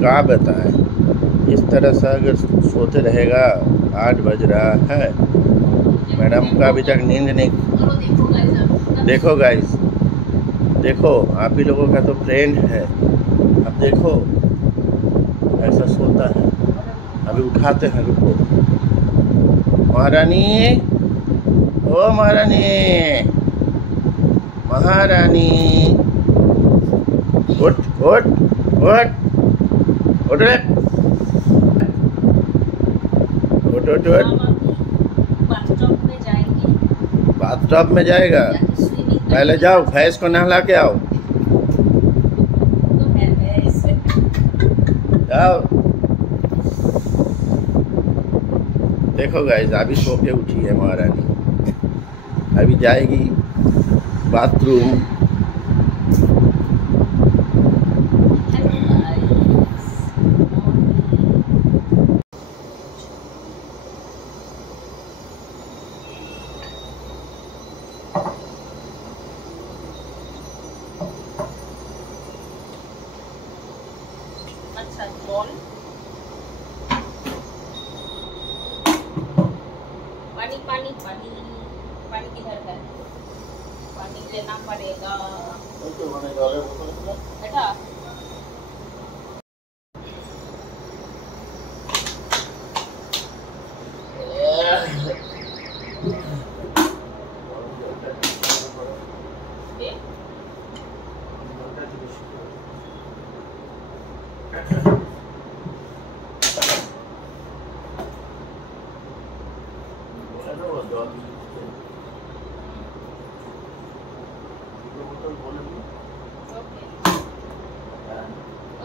क्या बताएं, इस तरह से अगर सोते रहेगा। 8 बज रहा है, मैडम का अभी तक नींद नहीं। देखो गाइस, देखो आप ही लोगों का तो फ्रेंड है। अब देखो ऐसा सोता है। अभी उठाते हैं, रुको। महारानी, ओ महारानी, महारानी, उठ उठ उठ उठ रे, उठ उठ उठ। बाथटब में जाएगा? पहले जाओ भैंस को नहला के आओ। जाओ। देखो गाइस, अभी सो के उठी है महारानी, अभी जाएगी बाथरूम। अच्छा, जल पानी पानी पानी पानी किधर है? पानी लेना पड़ेगा बेटा।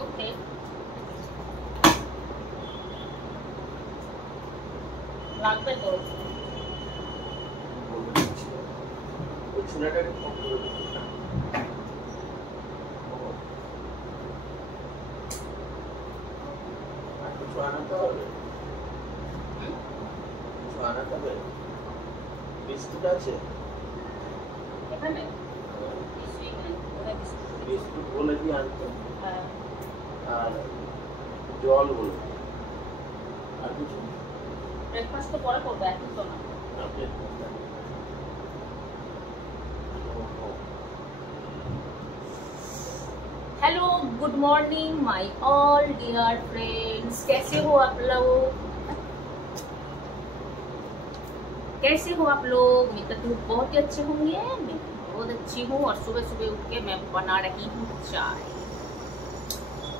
ओके, লাগবে তো। বিস্কুট আছে এখানে? বিস্কুট বলে দিয়ে আনতে, হ্যাঁ। আর জল বলে। আর কিছু ব্রেকফাস্ট তো পরে করবে, এখন তো না। Hello, good morning my all dear friends. कैसे हो आप लोग? कैसे हो आप लोग? मैं तो बहुत ही अच्छे होंगे। मैं बहुत अच्छी हूँ और सुबह सुबह उठ के मैं बना रही हूँ चाय।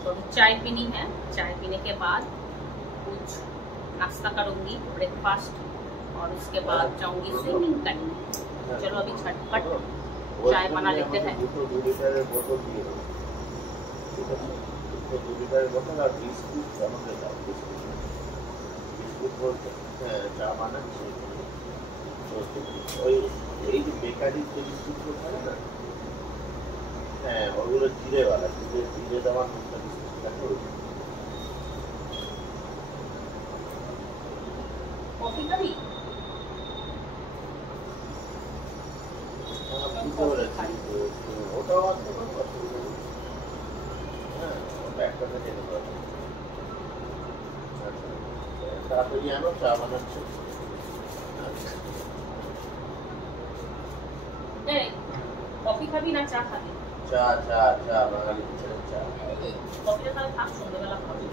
तो चाय पीनी है, चाय पीने के बाद कुछ नाश्ता करूँगी, ब्रेकफास्ट, और उसके बाद जाऊँगी स्विमिंग करने। चलो अभी झटपट चाय बना लेते हैं। চা বানাচ্ছি, ওই এই যে বেকারির যে বিস্কুটগুলো থাকে না, হ্যাঁ ওগুলো জিরেওয়ালা, জিরে দেওয়া নুনটা বিস্কুটটা করে। কফি খাবি? ওটাও আসতে পারবো, অসুবিধা নেই। হ্যাঁ, ওটা একটা থেকে নিতে পারবো। আচ্ছা, তাড়াতাড়ি আনো, চা বানাচ্ছে। কফি খাবি না চা খাবি? চা চা চা, বাঙালি ছেলে চা। কফিটা তাহলে থাক, সন্ধ্যেবেলা খাবি।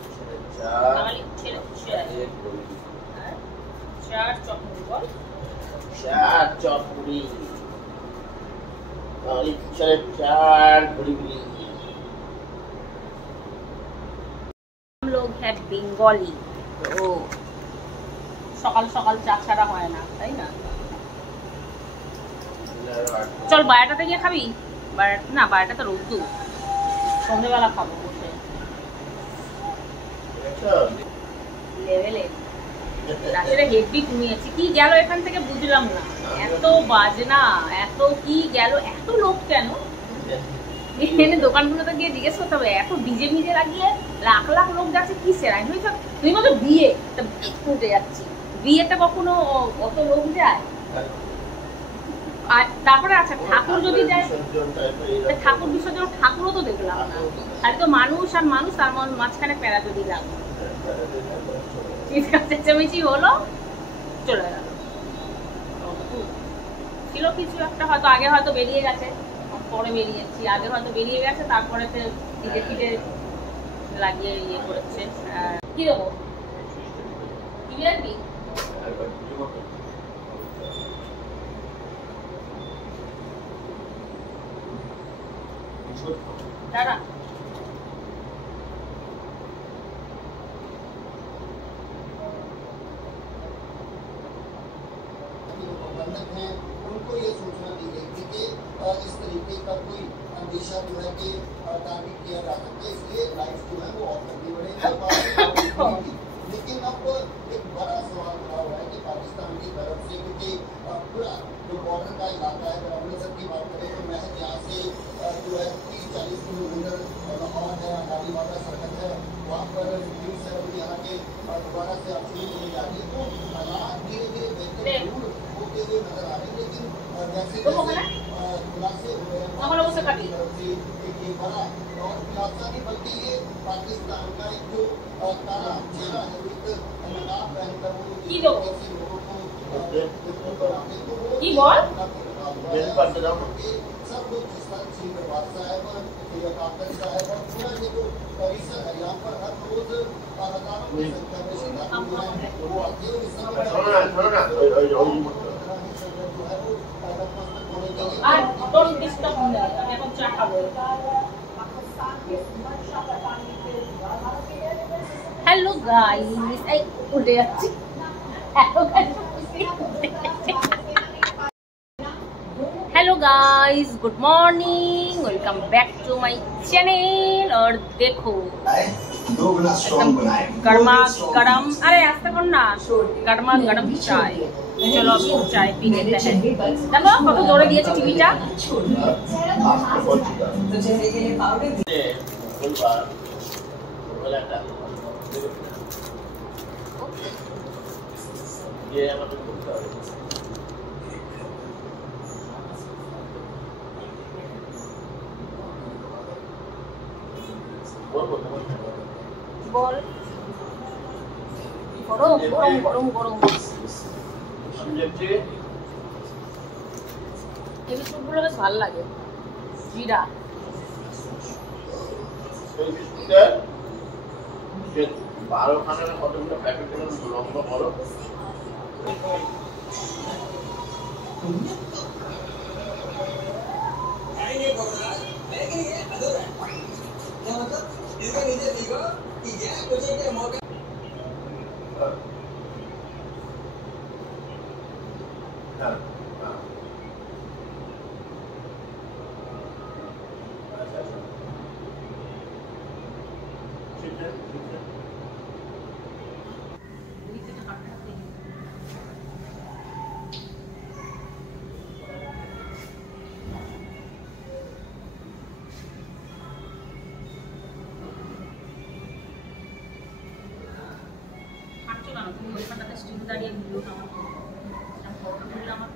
চা বাঙালি ছেলে চার চকমুড়ি বল। চার চকমুড়ি, বাঙালি ছেলে চার ঘুড়ি। हम लोग है बेंगली, तो সকাল সকাল চা ছাড়া হয় না, তাই না? চল বারোটাতে গিয়ে খাবি। না, 12টা তো রোদ্দু, সন্ধ্যেবেলা খাবো বসে লেভেলে। রাত্রে হেভি ঘুমিয়েছি। কি গেল এখান থেকে বুঝলাম না, এত বাজনা, এত কি গেল, এত লোক কেন? এখানে দোকানগুলোতে গিয়ে জিজ্ঞেস করতে হবে, এত ডিজে মিজে লাগিয়ে লাখ লাখ লোক যাচ্ছে কি সেরাই? তুমি মতো বিয়ে উঠে যাচ্ছি, বিয়েতে কখনো অত লোক যায়? আর তারপরে আচ্ছা ঠাকুর যদি যায়, ঠাকুর বিসর্জন ঠাকুরও তো দেখলাম না, আর তো মানুষ আর মানুষ, তার মাঝখানে প্যারাতে দিলাম, চিৎকার চেঁচামেচি হলো, চলে গেল। ছিল কিছু একটা, হয়তো আগে হয়তো বেরিয়ে গেছে, পরে বেরিয়েছি, আগে হয়তো বেরিয়ে গেছে, তারপরে ফিটে ফিটে লাগিয়ে ইয়ে করেছে। কি দেবো টিভি রাখবি? দাঁড়া हैं उनको ये सूचना दी गई थी कि इस तरीके का कोई अंदेशा जो है कि टारगेट किया जा सकता है, इसलिए लाइफ जो है वो और करनी पड़ेगी। लेकिन अब एक बड़ा सवाल खड़ा हुआ है कि पाकिस्तान की तरफ से, क्योंकि पूरा जो बॉर्डर का इलाका है, अगर अमृतसर की बात करें तो महज यहाँ से जो है 30-40 किलोमीटर लाहौर है, अटारी वाला सरहद है, वहाँ पर न्यूज है यहाँ के दोबारा से अब शुरू होने जा रही है। तो हालात धीरे धीरे बेहतर जरूर होते हुए नजर आ रहे हैं, लेकिन जैसे खुलासे हो रहे हैं ये बड़ा और खुलासा नहीं, बल्कि ये पाकिस्तान का एक जो काला चेहरा है, एक नकाब पहनकर वो लोगों को सब लोग जिस तरह श्री दरबार साहब, काकड़ साहब और पूरा ये जो परिसर है, यहाँ पर हर रोज हजारों की संख्या में श्रद्धालु हैं, वो आते हैं। इस समय जो है वो नतमस्तक होने के लिए। हेलो गाइस, उठे যাচ্ছি। Hello guys, good morning, welcome back to my channel. और देखो गर्मा गरम, अरे आस्ते करो ना, गर्मा गरम चाय। चलो अभी चाय पी लेते हैं। देखो कत जोरे दिएছে টিভিটা। ये मतलब बोलता है বল গরম গরম গরম গরম समझे এই বিস্কুটগুলো বেশ ভালো লাগে, জিরা এই বিস্কুটটা যে 12 খানা কতগুলো প্যাকেট করে লম্বা বড় তুমি ওইখানটাতে স্টিল দাঁড়িয়ে ভিডিও আমার